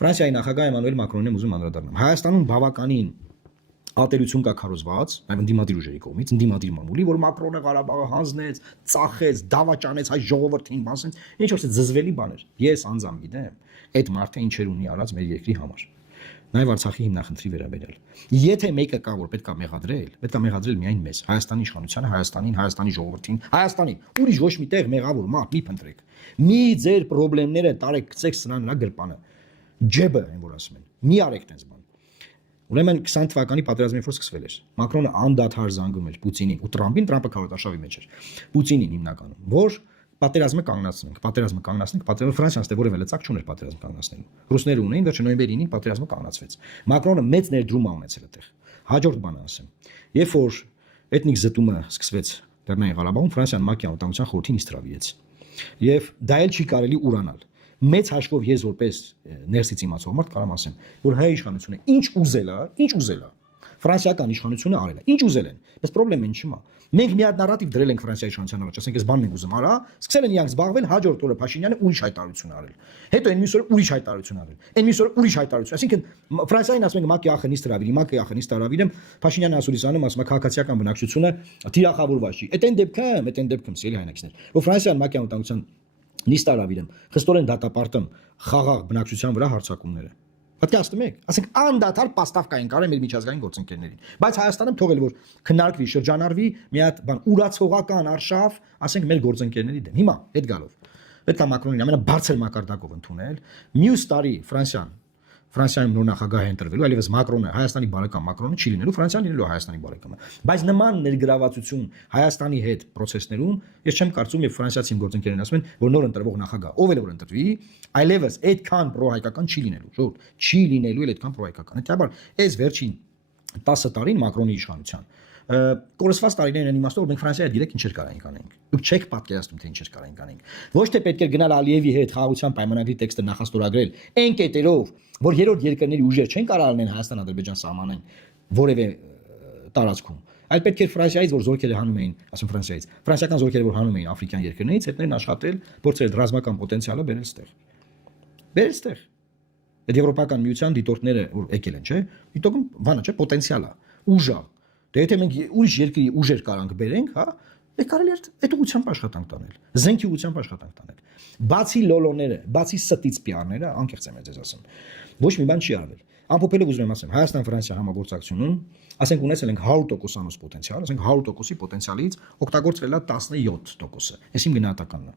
Ֆրանսիայի նախագահ Էմանուել Մակրոնին եմ ուզում անդրադառնամ։ Հայաստանում բավականին ատելություն կա քարոզված, այլ ընդդիմադիր ուժերի կողմից, ընդդիմադիր մամուլի, որ Մակրոնը Ղարաբաղը հանձնեց, ծախեց, դավաճանեց հայ ժողովրդին, ասեն, ինչ որ զզվելի բաներ։ Ես անձամբ գիտեմ, այդ մարդը ինչեր ունի արած մեր երկրի համար։ Նաև Արցախի հիմնախնդրի վերաբերյալ։ Եթե մեկը կա, որ պետք է մեղադրել միայն մեզ, Հայաստանի իշխանությանը, Հայաստանին, Հայաստանի ժողովրդին, Հայաստանի, ուրիշ ոչ մի տեղ մեղավոր մարդ մի փնտրեք։ Մի ձեր խնդիրները տարեք, գցեք սրան նրա գրպանը։ Ջեբը, այն որ ասում են, մի արեք տես բան։ Ուրեմն 20 թվականի պատերազմի որ սկսվել էր։ Մակրոնը անդադար զանգում էր Պուտինին ու Տրամպին, Տրամպը քարոզարշավի մեջ էր։ Պուտինին հիմնականում, որ պատերազմը կանգնացնենք, Ֆրանսիան ստե որևէ լծակ չուներ պատերազմ կանգնացնելու։ Ռուսները ունեին, վերջը նոյեմբերի 9-ին պատերազմը կանգնացվեց։ Մակրոնը մեծ ներդրում ա ունեցել այդտեղ։ Հաջորդ բանը ասեմ։ Երբ որ էթնիկ զտումը սկսվեց Լեռնային Ղարաբաղում, Ֆրանսիան ՄԱԿ-ի անվտանգության խորհրդին նիստ հրավիրեց։ Եվ դա էլ չի կարելի ուրանալ։ Մեծ հաշվով ես որպես ներսից իմացող մարդ կարամ ասեմ, որ հայ իշխանությունը ինչ ուզել է, ֆրանսիական իշխանությունը արել է, ինչ ուզել են, բայց խնդրեմը ինչի՞մ է։ Մենք մի հատ նարատիվ դրել ենք Ֆրանսիայի իշխանության առաջ, ասենք, այս բանն ենք ուզում արա, սկսել են իրանք զբաղվել, հաջորդ օրը Փաշինյանը ուրիշ հայտարարություն արել։ Հետո այն մյուս օրը ուրիշ հայտարարություն արել։ Այն մյուս օրը ուրիշ հայտարարություն։ Այսինքն Ֆրանսիային ասում ենք ՄԱԿ-ի ախնիստ հրավիրեմ, Փաշինյանը ասուրիսանում ասում է քաղաքացիական բնակչությունը թիրախավորված չի։ Այդ դեպքում սիրելի հայրենակիցներ, որ Ֆրանսիան ՄԱԿ-ի անվտանգության նիստ հրավիրեմ, խստորեն դատապարտեմ խաղաղ բնակչության վրա հարձակումները։ Պատկերացնում եք, ասենք անդադար պաստավկային կարել մեր միջազգային գործընկերներին, բայց Հայաստանում թողել որ քննարկվի, շրջանառվի մի հատ բան ուրացողական արշավ, ասենք մեր գործընկերների դեմ։ Հիմա հետ գալով պետք է Մակրոնին ամենաբարձր մակարդակով ընդունել, մյուս տարի Ֆրանսիայում նոր նախագահ է ընտրվելու, այլևս Մակրոնը, Հայաստանի բարեկամ Մակրոնը չի լինելու, Ֆրանսիան լինելու Հայաստանի բարեկամը։ Բայց նման ներգրավվածություն Հայաստանի հետ process-ներում ես չեմ կարծում, եւ ֆրանսիացի գործընկերներն ասում են, որ նոր ընտրվող նախագահ, ով էլ որ ընտրվի, այլևս այդքան պրոհայկական չի լինելու, ժողովուրդ, չի լինելու էլ այդքան պրոհայկական։ Հետաբար այս վերջին 10 տարին Մակրոնի իշխանության կորսված տարիներն են իմաստով, որ մենք Ֆրանսիայի հետ ինչեր կարայինք անենք։ Դուք չեք պատկերացնում, թե ինչեր կարայինք անենք։ Ոչ թե պետք է գնալ Ալիևի հետ խաղաղության պայմանագրի տեքստը նախաստորագրել, այն կետերով, որ երրորդ երկրների ուժեր չեն կարող անեն Հայաստան-Ադրբեջան սահմանային որևէ տարածքում, այլ պետք է Ֆրանսիայից, որ զորքերը հանում էին, ասում Ֆրանսիայից, ֆրանսիական զորքերը որ հանում էին աֆրիկյան երկրներից, հետներն աշխատել, փորձել ռազմական պոտենցիալը բերել ստեղ։ Բերել ստեղ։ Այդ եվրոպական միության դիտորդները որ եկել են, չէ՞, դիտողում բանը չէ, պոտենցիալա, ուժա։ Դե եթե մենք ուրիշ երկրի ուժեր կարանք բերենք, հա, կարելի է այդ ուղղությամբ աշխատանք տանել, զենքի ուղղությամբ աշխատանք տանել։ Բացի լոլոները, բացի ստից պիարները, անկեղծ եմ ձեզ ասում, ոչ մի բան չի արվել։ Ամփոփելով ուզում եմ ասեմ, Հայաստան-Ֆրանսիա համագործակցությունում, ասենք ունեցել ենք 100% պոտենցիալ, ասենք 100%-ի պոտենցիալից օգտագործվել է 17%-ը։ Այս իմ գնահատականն է։